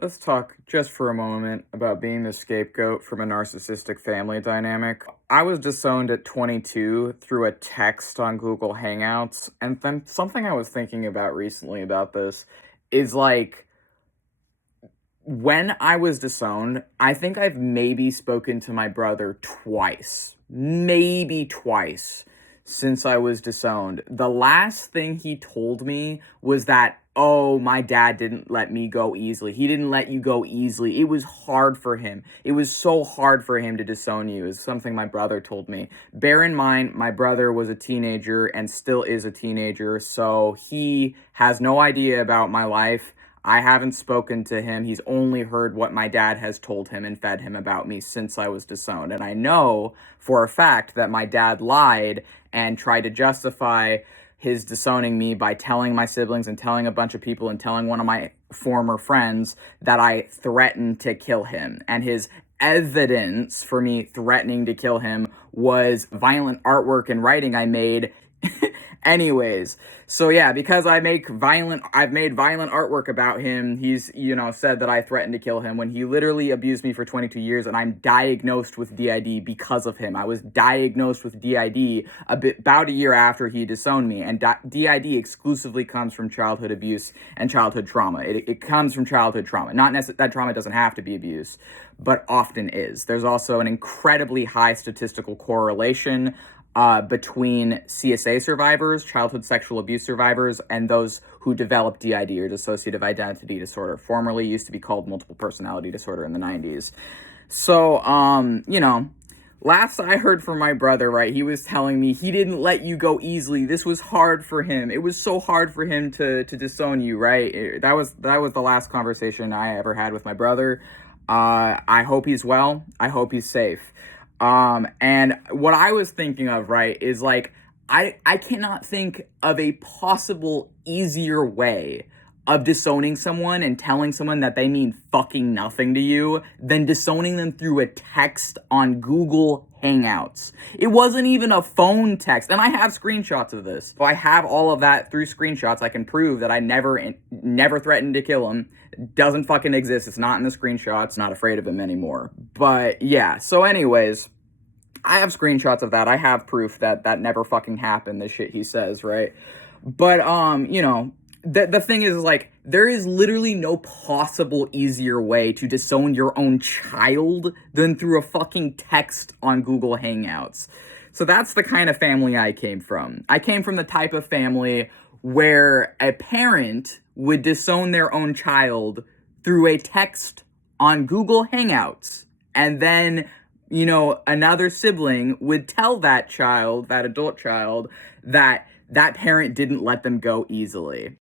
Let's talk just for a moment about being the scapegoat from a narcissistic family dynamic. I was disowned at 22 through a text on Google Hangouts, and then something I was thinking about recently about this is like when I was disowned, I think I've maybe spoken to my brother twice, maybe twice since I was disowned. The last thing he told me was that, oh, my dad didn't let me go easily. He didn't let you go easily. It was hard for him. It was so hard for him to disown you, is something my brother told me. Bear in mind, my brother was a teenager and still is a teenager, so he has no idea about my life. I haven't spoken to him. He's only heard what my dad has told him and fed him about me since I was disowned. And I know for a fact that my dad lied and tried to justify his disowning me by telling my siblings and telling a bunch of people and telling one of my former friends that I threatened to kill him. And his evidence for me threatening to kill him was violent artwork and writing I made. Anyways, so yeah, because I've made violent artwork about him, he's, said that I threatened to kill him when he literally abused me for 22 years, and I'm diagnosed with DID because of him. I was diagnosed with DID about a year after he disowned me, and DID exclusively comes from childhood abuse and childhood trauma. It comes from childhood trauma. Not necessarily, that trauma doesn't have to be abuse, but often is. There's also an incredibly high statistical correlation between CSA survivors, childhood sexual abuse survivors, and those who develop DID, or dissociative identity disorder, formerly used to be called multiple personality disorder in the 90s. So, last I heard from my brother, right, he was telling me he didn't let you go easily. This was hard for him. It was so hard for him to disown you, right? That was the last conversation I ever had with my brother. I hope he's well. I hope he's safe. And what I was thinking of, right, is like, I cannot think of a possible easier way of disowning someone and telling someone that they mean fucking nothing to you than disowning them through a text on Google Hangouts. It wasn't even a phone text, and I have screenshots of this. So I have all of that through screenshots. I can prove that I never threatened to kill him. It doesn't fucking exist. It's not in the screenshots. Not afraid of him anymore. But yeah, so anyways, I have screenshots of that. I have proof that that never fucking happened, the shit he says, right? But, the thing is, like, there is literally no possible easier way to disown your own child than through a fucking text on Google Hangouts. So that's the kind of family I came from. I came from the type of family where a parent would disown their own child through a text on Google Hangouts, and then another sibling would tell that child, that adult child, that that parent didn't let them go easily.